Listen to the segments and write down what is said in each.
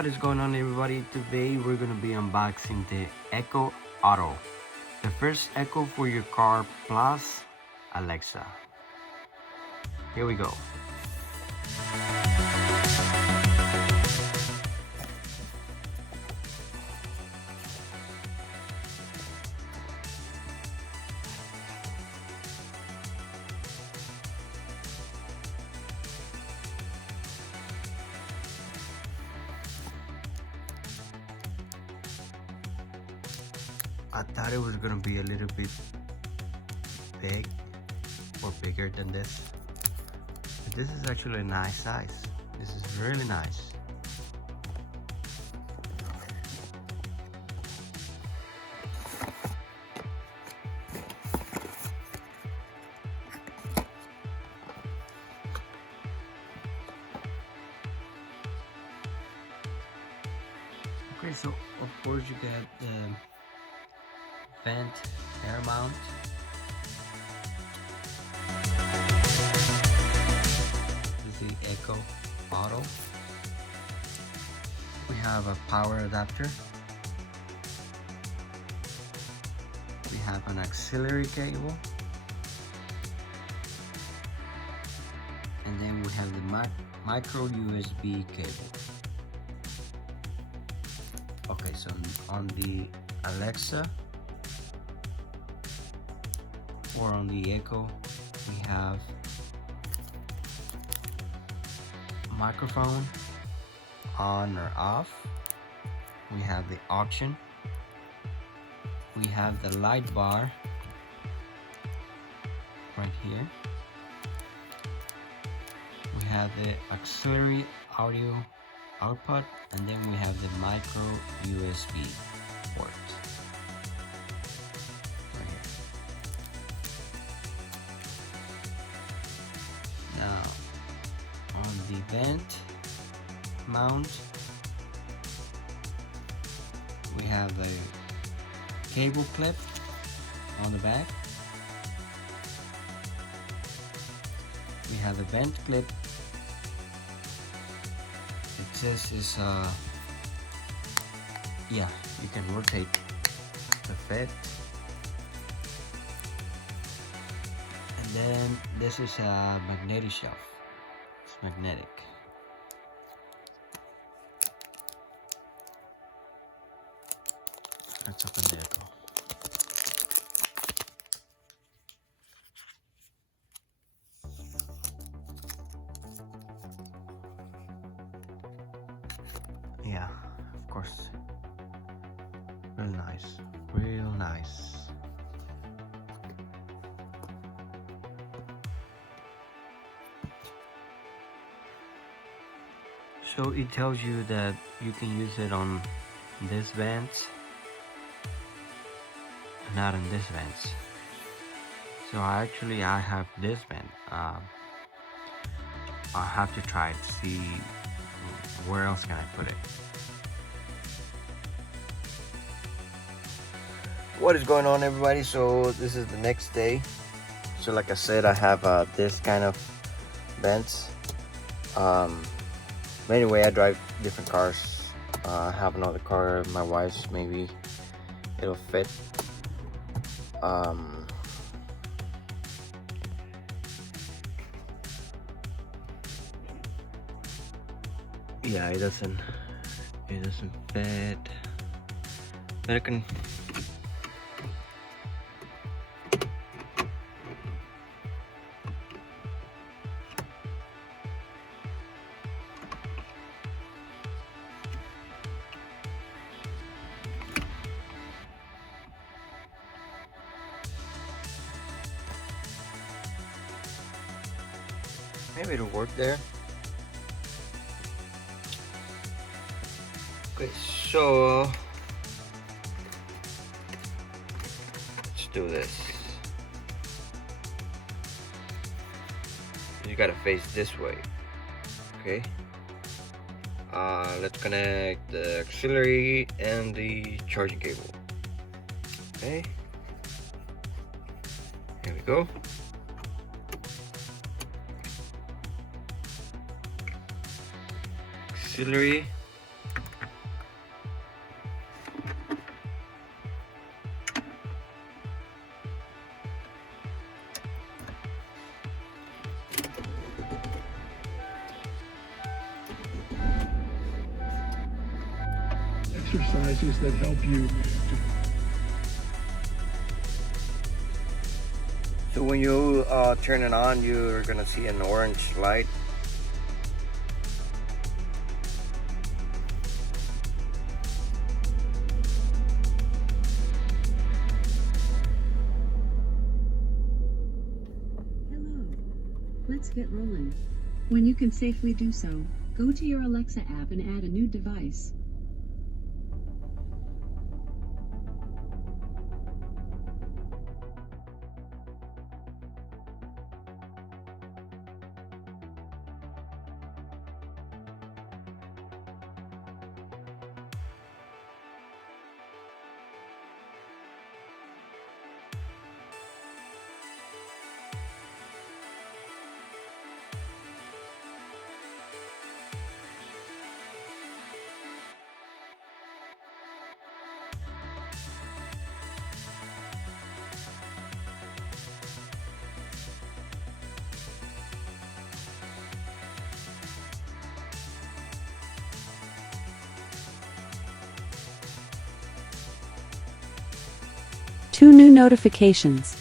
What is going on, everybody? Today we're gonna be unboxing the Echo Auto, the first Echo for your car plus Alexa. Here we go. I thought it was gonna be a little bit big or bigger than this, but this is actually a nice size. This is really nice. Okay, so of course you get the vent air mount. This is the Echo Auto. We have a power adapter. We have an auxiliary cable. And then we have the micro USB cable. Okay, so on the Alexa or on the Echo, we have microphone on or off. We have the option. We have the light bar right here. We have the auxiliary audio output, and then we have the micro USB port right here. Now on the vent mount, we have a cable clip on the back. We have a vent clip. It says is yeah, you can rotate the fit. And then this is a magnetic shelf. It's magnetic. Let's open the Echo. Yeah, of course. Real nice. Real nice. So it tells you that you can use it on this vent, not on this vent. So I have this vent. I'll have to try to see where else can I put it. What is going on, everybody? So this is the next day. So like I said, I have this kind of vents. But anyway, I drive different cars. I have another car, my wife's, maybe it'll fit. Yeah, it doesn't fit, but I can. Maybe it'll work there. Okay, so let's do this. You gotta face this way. Okay. Let's connect the auxiliary and the charging cable. Okay. Here we go. Auxiliary exercises that help you to. So when you turn it on, you're gonna see an orange light. Hello. Let's get rolling. When you can safely do so, go to your Alexa app and add a new device. Two new notifications.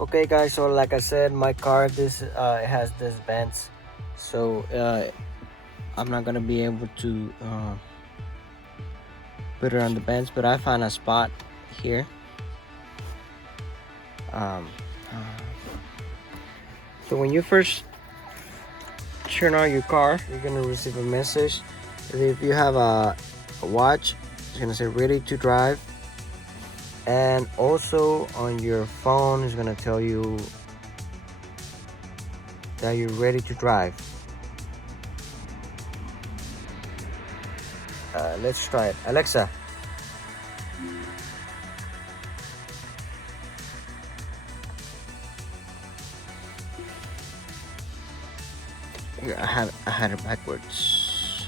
Okay guys, so like I said, my car, this it has this vents, so I'm not gonna be able to put it on the vents, but I found a spot here. So when you first turn on your car, you're gonna receive a message. If you have a watch, it's gonna say ready to drive, and also on your phone is gonna tell you that you're ready to drive. Let's try it. Alexa, here, I had it backwards.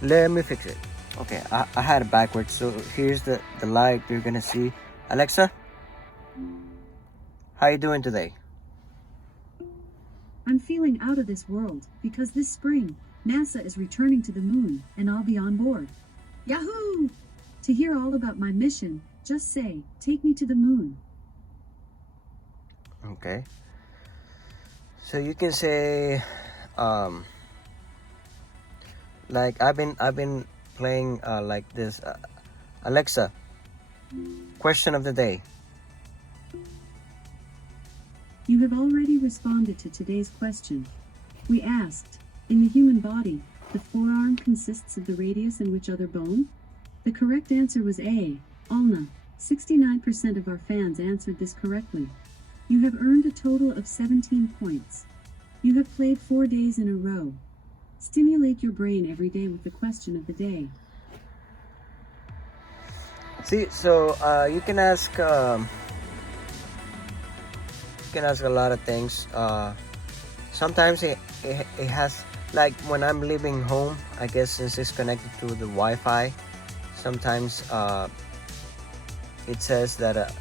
Let me fix it. Okay, I had it backwards. So here's the light you're gonna see. Alexa, how you doing today? I'm feeling out of this world because this spring, NASA is returning to the moon and I'll be on board. Yahoo! To hear all about my mission, just say, take me to the moon. Okay. So you can say, like I've been playing like this. Alexa, question of the day. You have already responded to today's question. We asked, in the human body, the forearm consists of the radius and which other bone? The correct answer was A, ulna. 69% of our fans answered this correctly. You have earned a total of 17 points. You have played 4 days in a row. Stimulate your brain every day with the question of the day. See, so you can ask a lot of things. Sometimes it has, like when I'm leaving home, I guess since it's connected to the Wi-Fi, sometimes it says that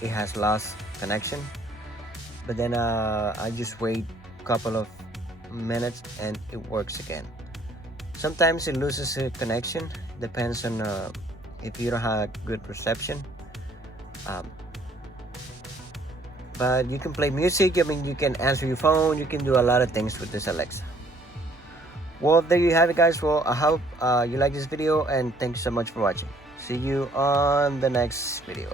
it has lost connection, but then I just wait a couple of minutes and it works again. Sometimes it loses a connection, depends on if you don't have good reception. But you can play music. I mean, you can answer your phone. You can do a lot of things with this Alexa. Well, there you have it, guys. Well, I hope you like this video, and thanks so much for watching. See you on the next video.